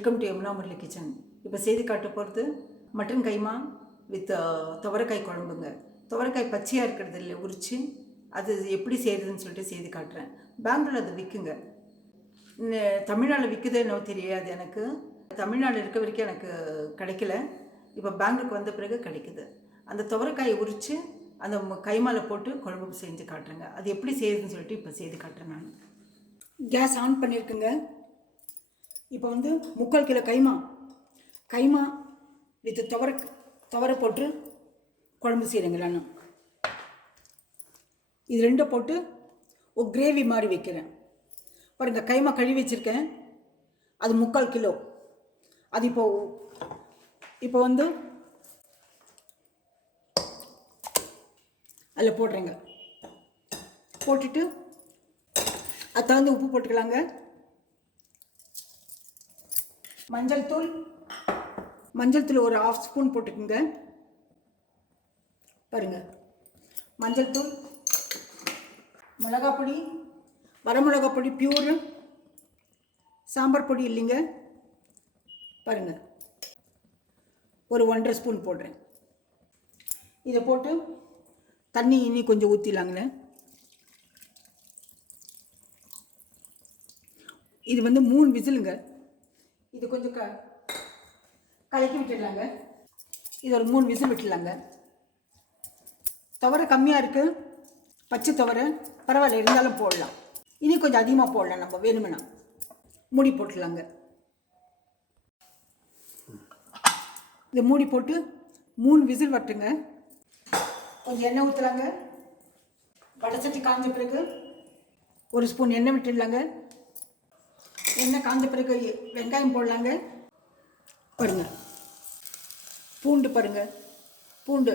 Welcome to Yamuna Murali kitchen. இப்போ செய்தி காட்ட போகிறது மட்டன் கைமா வித் துவரைக்காய் குழம்புங்க. துவரைக்காய் பச்சையாக இருக்கிறது இல்லை, உரித்து அது எப்படி செய்கிறதுன்னு சொல்லிட்டு செய்தி காட்டுறேன். பெங்களூரில் அது விற்குங்க. தமிழ்நாட்டில் விற்குது என்னவோ தெரியாது எனக்கு. தமிழ்நாடு இருக்க வரைக்கும் எனக்கு கிடைக்கல. இப்போ பெங்களூருக்கு வந்த பிறகு கிடைக்குது. அந்த துவரைக்காயை உரித்து அந்த கைமாவில் போட்டு குழம்பு செஞ்சு காட்டுறேங்க. அது எப்படி செய்யுதுன்னு சொல்லிட்டு இப்போ செய்து காட்டுறேன். நான் கேஸ் ஆன் பண்ணியிருக்குங்க. இப்போ வந்து 3/4 கிலோ கைமா வித் துவரை போட்டு குழம்பு செய்கிறேங்க. நான் இது ரெண்டும் போட்டு ஒரு கிரேவி மாதிரி வைக்கிறேன். பாருங்கள், கைமா கழுவி வச்சுருக்கேன். அது 3/4 கிலோ. அது இப்போ வந்து அதில் போடுறேங்க. போட்டுட்டு அது தகுந்த உப்பு போட்டுக்கலாங்க. மஞ்சள் தூள் ஒரு 1/2 ஸ்பூன் போட்டுக்குங்க. பாருங்கள், மஞ்சள் தூள், மிளகாய் பொடி, வரமிளகாய் பொடி பியூரு, சாம்பார் பொடி இல்லைங்க. பாருங்கள், ஒரு 1.5 ஸ்பூன் போடுறேன். இதை போட்டு தண்ணி இனி கொஞ்சம் ஊற்றிடலாங்களே. இது வந்து 3 விசிலுங்க. இது கொஞ்சம் கலக்கி விட்டுடலாங்க. இது ஒரு 3 விசில் விட்டுடலாங்க. துவரை கம்மியாக இருக்குது, பச்சை துவரை பரவாயில்ல, இருந்தாலும் போடலாம். இனி கொஞ்சம் அதிகமாக போடலாம், நம்ம வேணுமென்னா. மூடி போட்டுடலாங்க. இதை மூடி போட்டு 3 விசில் வரட்டுங்க. கொஞ்சம் எண்ணெய் ஊற்றலாங்க. வடை சட்டி காஞ்ச பிறகு 1 ஸ்பூன் எண்ணெய் விட்டுடலாங்க. எண்ணெய் காஞ்ச பிறகு வெங்காயம் போடலாங்க. பாருங்கள், பூண்டு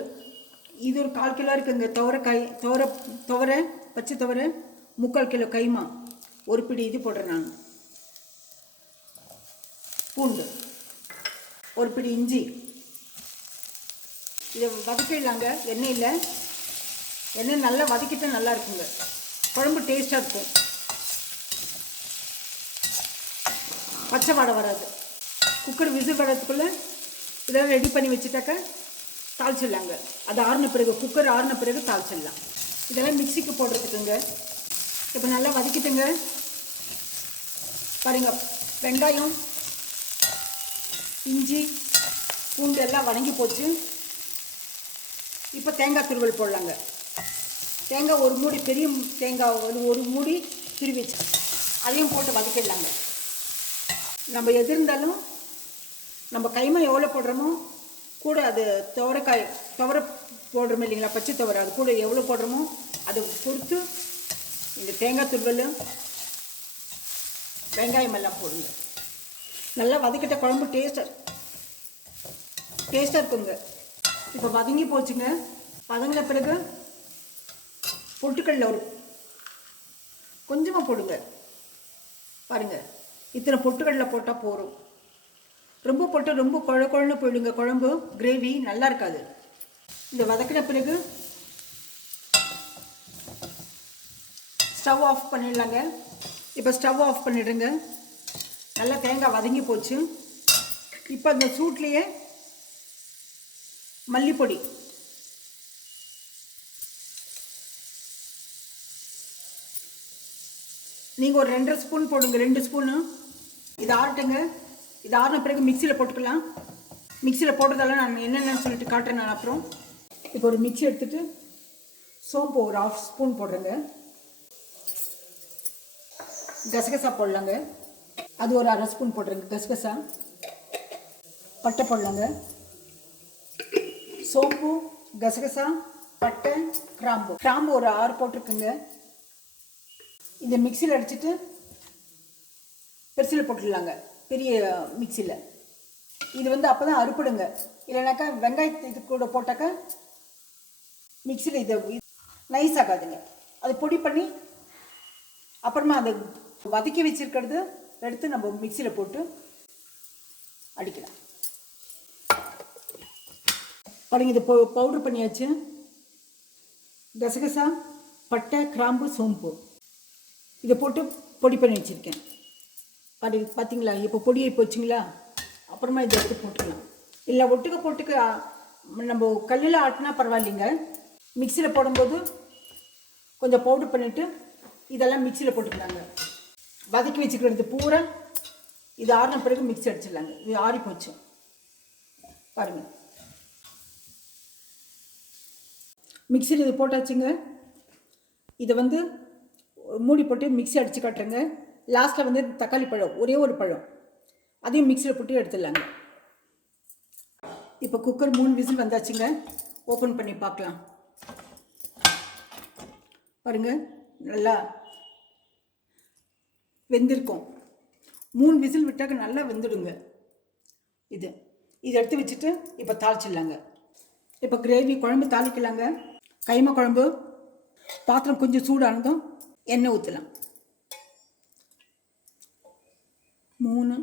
இது ஒரு 1/4 கிலோ இருக்குங்க. துவரை பச்சை துவரை 3/4 கிலோ கைமா, ஒரு பிடி இது போடுறேன் நான். பூண்டு, ஒரு பிடி இஞ்சி. இதை வதக்கிடலாங்க. எண்ணெய் நல்லா வதக்கிட்டா நல்லா இருக்குங்க. குழம்பு டேஸ்ட்டாக இருக்கும், பச்சை வாடை வராது. குக்கர் விசில் வர்றதுக்குள்ளே இதெல்லாம் ரெடி பண்ணி வச்சுட்டாக்கா தாளிச்சிடலாங்க. அது ஆறின பிறகு, குக்கர் ஆறின பிறகு தாளிச்சிடலாம். இதெல்லாம் மிக்சிக்கு போடுறதுக்குங்க. இப்போ நல்லா வதக்கிட்டுங்க. பாருங்கள், வெங்காயம், இஞ்சி, பூண்டு எல்லாம் வதங்கி போச்சு. இப்போ தேங்காய் துருவல் போடலாங்க. தேங்காய் ஒரு மூடி, பெரிய தேங்காய் ஒரு மூடி துருவி வச்சு அதையும் போட்டு வதக்கிடலாங்க. நம்ம எது இருந்தாலும் நம்ம கைமா எவ்வளோ போடுறோமோ கூட அது துவரை போடுறோம் இல்லைங்களா, பச்சை துவரை, அது கூட எவ்வளோ போடுறோமோ அதை பொறுத்து இந்த தேங்காய் துருவல், வெங்காயம் எல்லாம் போடுங்க. நல்லா வதக்கிட்ட குழம்பு டேஸ்ட்டாக இருக்குங்க. இப்போ வதங்கி போச்சுங்க. வதங்கின பிறகு பொட்டுக்கடலை ஒரு கொஞ்சமாக போடுங்க. பாருங்கள், இத்தனை பொட்டுக்கடலை போட்டால் போதும். ரொம்ப போட்டு ரொம்ப குழன்னு போயிடுங்க. குழம்பு கிரேவி நல்லா இருக்காது. இந்த வதக்கின பிறகு ஸ்டவ் ஆஃப் பண்ணிடலாங்க. இப்போ ஸ்டவ் ஆஃப் பண்ணிடுங்க. நல்லா தேங்காய் வதங்கி போச்சு. இப்போ அந்த சூட்லேயே மல்லிப்பொடி, நீங்கள் ஒரு 2.5 ஸ்பூன் போடுங்க. 2 ஸ்பூனு. இது ஆறட்டுங்க. இது ஆறின பிறகு மிக்சியில் போட்டுக்கலாம். மிக்சியில் போடுறதால நான் என்னென்னு சொல்லிட்டு காட்டுறேன் நான் அப்புறம். இப்போ ஒரு மிக்சி எடுத்துகிட்டு சோம்பு ஒரு 1/2 ஸ்பூன் போடுறேங்க. கசகசா போடலாங்க. அது ஒரு 1/2 ஸ்பூன் போடுறேங்க. கசகசா, பட்டை போடலாங்க. சோம்பு, கசகசா, பட்டை, கிராம்பு ஒரு 6 போட்டிருக்குங்க. இதை மிக்சியில் அடிச்சுட்டு பெருசில் போட்டுடலாங்க, பெரிய மிக்சியில். இது வந்து அப்போ தான் அறுப்பிடுங்க. இல்லைனாக்கா வெங்காயத்தை இது கூட போட்டாக்கா மிக்சியில் இதை நைஸ் ஆகாதுங்க. அது பொடி பண்ணி அப்புறமா அதை வதக்கி வச்சுருக்கிறது எடுத்து நம்ம மிக்சியில் போட்டு அடிக்கலாம். பாருங்க, இது பவுட்ரு பண்ணியாச்சு. கசகசா, பட்டை, கிராம்பு, சோம்பு இதை போட்டு பொடி பண்ணி வச்சுருக்கேன். பார்த்தீங்களா? இப்போ பொடியை போச்சுங்களா? அப்புறமா இதை எடுத்து போட்டுக்கலாம். இல்லை ஒட்டுக்க நம்ம கல்லில் ஆட்டினா பரவாயில்லைங்க. மிக்சியில் போடும்போது கொஞ்சம் பவுடர் பண்ணிவிட்டு இதெல்லாம் மிக்சியில் போட்டுக்கலாங்க. வதக்கி வச்சுக்கிறது பூரா இது ஆறின பிறகு மிக்ஸி அடிச்சிடலாங்க. இது ஆறி போச்சு பாருங்கள். மிக்சியில் இது போட்டாச்சுங்க. இதை மூடி போட்டு மிக்ஸி அடித்து காட்டுறேங்க. லாஸ்ட்டில் தக்காளி பழம், ஒரே ஒரு பழம், அதையும் மிக்சியில் போட்டு எடுத்துடலாங்க. இப்போ குக்கர் 3 விசில் வந்தாச்சுங்க. ஓப்பன் பண்ணி பார்க்கலாம். பாருங்கள், நல்லா வெந்திருக்கும். 3 விசில் விட்டாக்க நல்லா வெந்துடுங்க. இதை எடுத்து வச்சுட்டு இப்போ தாளிச்சிடலாங்க. இப்போ கிரேவி குழம்பு தாளிக்கலாங்க. கைமா குழம்பு பாத்திரம் கொஞ்சம் சூடானதும் எண்ணெய் ஊற்றலாம். 3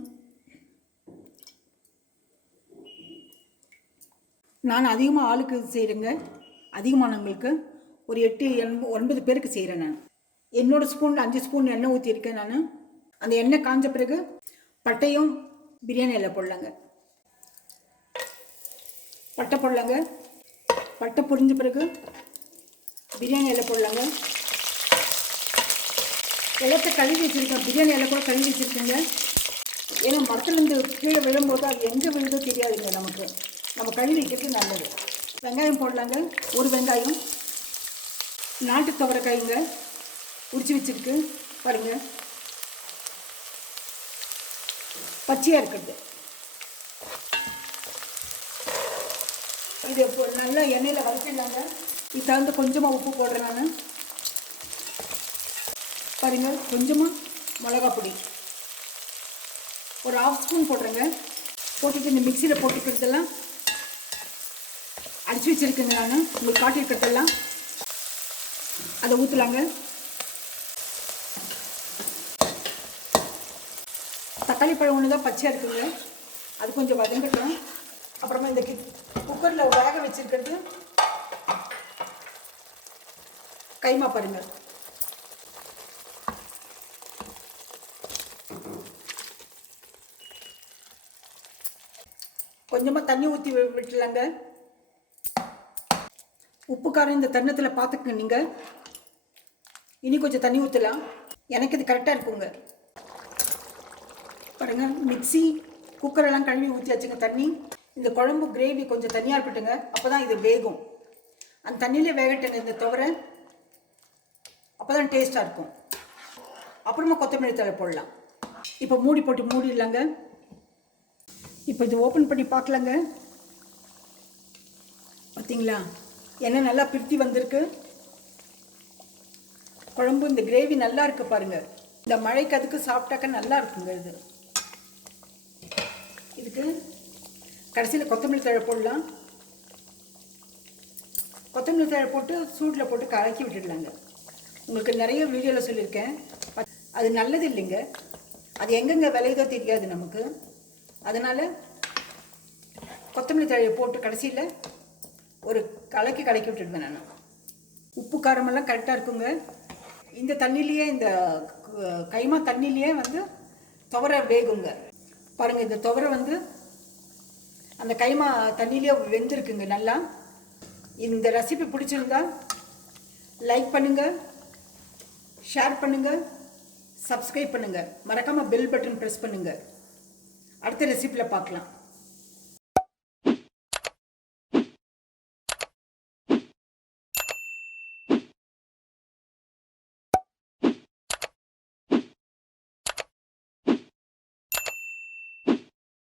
நான் அதிகமாக ஆளுக்கு செய்கிறேங்க. அதிகமானவங்களுக்கு ஒரு 8 9 பேருக்கு செய்கிறேன். நான் என்னோடய ஸ்பூனில் 5 ஸ்பூன் எண்ணெய் ஊற்றியிருக்கேன். நான் அந்த எண்ணெய் காஞ்ச பிறகு பட்டையும் பிரியாணி இலை போடலாங்க. பட்டை போடலாங்க. பட்டை பொரிஞ்ச பிறகு பிரியாணி இலை போடலாங்க. எல்லாத்த கழுவி வச்சுருக்கேன். பிரியாணி இலை கூட கழுவி வச்சுருக்கேங்க. ஏன்னா மரத்துலேருந்து கீழே விழும்போது அது எங்கே விழுதோ தெரியாதுங்க. நம்ம கழுவி வைக்கிறது நல்லது. வெங்காயம் போடலாங்க. ஒரு வெங்காயம், நாட்டு துவரைக்காய்ங்க உரிச்சு வச்சுருக்கு பாருங்கள். பச்சையாக இருக்கிறது. இது நல்லா எண்ணெயில் வதக்கிடலாங்க. இது தகுந்த கொஞ்சமாக உப்பு போடுறேன் நான். பாருங்கள், கொஞ்சமாக மிளகா பொடி ஒரு 1/2 ஸ்பூன் போடுறேங்க. போட்டுட்டு இந்த மிக்சியில் போட்டுக்கிறதெல்லாம் அடித்து வச்சுருக்கேங்க. நான் உங்களுக்கு காட்டியிருக்கிறதெல்லாம் அதை ஊற்றலாங்க. தக்காளி பழம் ஒன்று தான் பச்சையாக இருக்குங்க. அது கொஞ்சம் வதங்கட்டும். அப்புறமா இந்த குக்கரில் வேக வச்சுருக்கிறது கைமா பாருங்கள். கொஞ்சமாக தண்ணி ஊற்றி விட்டுலாங்க. உப்பு காரம் இந்த தருணத்தில் பார்த்துக்குங்க நீங்கள். இனி கொஞ்சம் தண்ணி ஊற்றலாம். எனக்கு இது கரெக்டாக இருக்குங்க. பாருங்கள், மிக்ஸி குக்கரெல்லாம் கழுவி ஊற்றியாச்சுங்க தண்ணி. இந்த குழம்பு கிரேவி கொஞ்சம் தனியாக இருக்கட்டுங்க. அப்போ தான் இது வேகும். அந்த தண்ணியிலே வேகட்டுங்க இந்த துவரை. அப்போ தான் டேஸ்ட்டாக இருக்கும். அப்புறமா கொத்தமல்லி தழை போடலாம். இப்போ மூடி போட்டு மூடிடலாங்க. இப்போ இது ஓப்பன் பண்ணி பார்க்கலாங்க. பார்த்தீங்களா, எண்ணெய் நல்லா பிரித்தி வந்திருக்கு. குழம்பு இந்த கிரேவி நல்லா இருக்கு பாருங்கள். இந்த மழைக்கு அதுக்கு சாப்பிட்டாக்க நல்லா இருக்குங்க. இதுக்கு கடைசியில் கொத்தமல்லி தழை போடலாம். கொத்தமல்லி தழை போட்டு சூட்டில் போட்டு கலக்கி விட்டுடலாங்க. உங்களுக்கு நிறைய வீடியோவில் சொல்லியிருக்கேன். அது நல்லது இல்லைங்க. அது எங்கெங்கே விளையுதோ தெரியாது நமக்கு. அதனால் கொத்தமல்லி தழையை போட்டு கடைசியில் ஒரு கலக்கி விட்டுடுவேன் நான். உப்பு காரமெல்லாம் கரெக்டாக இருக்குங்க. இந்த தண்ணியிலையே, இந்த கைமா தண்ணியிலையே துவரை வேகுங்க. பாருங்கள், இந்த துவரை அந்த கைமா தண்ணியிலே வெந்திருக்குங்க நல்லா. இந்த ரெசிபி பிடிச்சிருந்தா லைக் பண்ணுங்கள், ஷேர் பண்ணுங்கள், சப்ஸ்கிரைப் பண்ணுங்கள். மறக்காமல் பெல் பட்டன் ப்ரெஸ் பண்ணுங்கள். அடுத்த ரெசிபியில் பார்க்கலாம்.